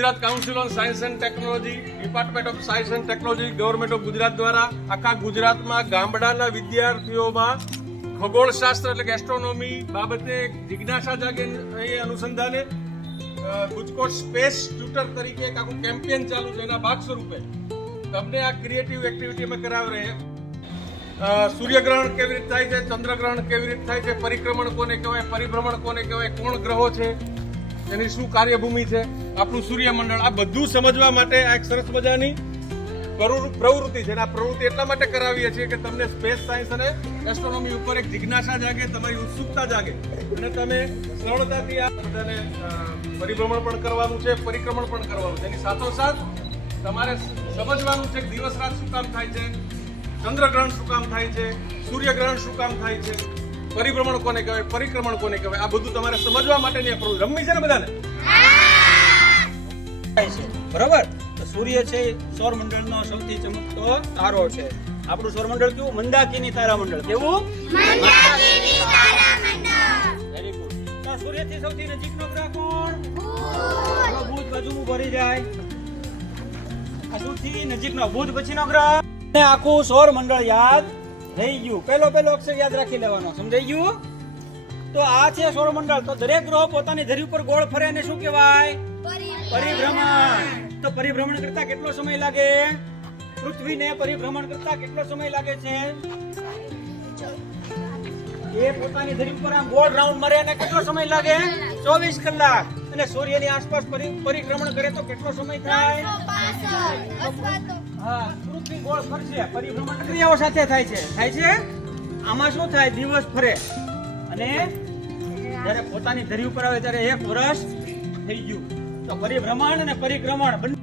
Gujarat council on science and technology, department of science and technology, government of Gujarat દ્વારા આખા ગુજરાતમાં ગામડાના વિદ્યાર્થીઓમાં ખગોળશાસ્ત્ર એટલે કે એસ્ટ્રોનોમી બાબતે જિજ્ઞાસા જાગે એ અનુસંધાને ગુજકોટ સ્પેસ ટ્યુટર તરીકે એક આખું કેમ્પેન ચાલુ છે. એના ભાગ સ્વરૂપે તમને આ ક્રિએટિવ એક્ટિવિટી અમે કરાવી રહે. સૂર્યગ્રહણ કેવી રીતે થાય છે, ચંદ્રગ્રહણ કેવી રીતે થાય છે, પરિક્રમણ કોને કહેવાય, પરિભ્રમણ કોને કહેવાય, કોણ ગ્રહો છે, એની શું કાર્યભૂમિ છે, આપણું સૂર્યમંડળ, આ બધું સમજવા માટે આ એક સરસ મજાની પ્રવૃત્તિ છે. આ પ્રવૃત્તિ એટલા માટે કરાવીએ છીએ કે તમને સ્પેસ સાયન્સ અને એસ્ટ્રોનોમી ઉપર એક જિજ્ઞાસા જાગે, તમારી ઉત્સુકતા જાગે અને તમે સરળતાથી આ બધાને પરિભ્રમણ પણ કરવાનું છે, પરિક્રમણ પણ કરવાનું છે. એની સાથોસાથ તમારે સમજવાનું છે કે દિવસ રાત શું કામ થાય છે, ચંદ્રગ્રહણ શું કામ થાય છે, સૂર્યગ્રહણ શું કામ થાય છે, પરિભ્રમણ કોને કહેવાય, પરિક્રમણ કોને કહેવાય, આ બધું તમારે સમજવા માટેની પ્રવૃત્તિ રમવી છે ને બધાને. બરાબર. તો સૂર્ય છે સૌરમંડળનો સૌથી ચમકતો તારો છે. આપણું સૌરમંડળ કેવું? મંદાકિની તારામંડળ. કેવું? મંદાકિની તારામંડળ. Very good. તો સૂર્યથી સૌથી નજીકનો ગ્રહ કોણ? બુધ. બાજુમાં ભરી જાય. આ સૌથી નજીકનો બુધ પછીનો ગ્રહ. ને આખું સૌરમંડળ યાદ રહી ગયું. પહેલો અક્ષર યાદ રાખી લેવાનો. સમજાઈ ગયું? તો આ છે સૌરમંડળ. તો દરેક ગ્રહ પોતાની ધરી ઉપર ગોળ ફરે અને શું કહેવાય? પરિભ્રમણ. તો પરિભ્રમણ કરતા કેટલો સમય લાગે? પૃથ્વીને પરિભ્રમણ કરતા કેટલો સમય લાગે છે? એ પોતાની ધરી ઉપર આમ ગોળ રાઉન્ડ મારે અને કેટલો સમય લાગે? 24 કલાક. અને સૂર્યની આસપાસ પરિભ્રમણ કરે તો કેટલો સમય થાય? હા, પૃથ્વી ગોળ ફરશે. પરિભ્રમણ ક્રિયાઓ સાથે થાય છે. આમાં શું થાય? દિવસ ફરે અને જ્યારે પોતાની ધરી ઉપર આવે ત્યારે 1 વર્ષ થઈ ગયું. તો પરિભ્રમણ અને પરિક્રમણ બંને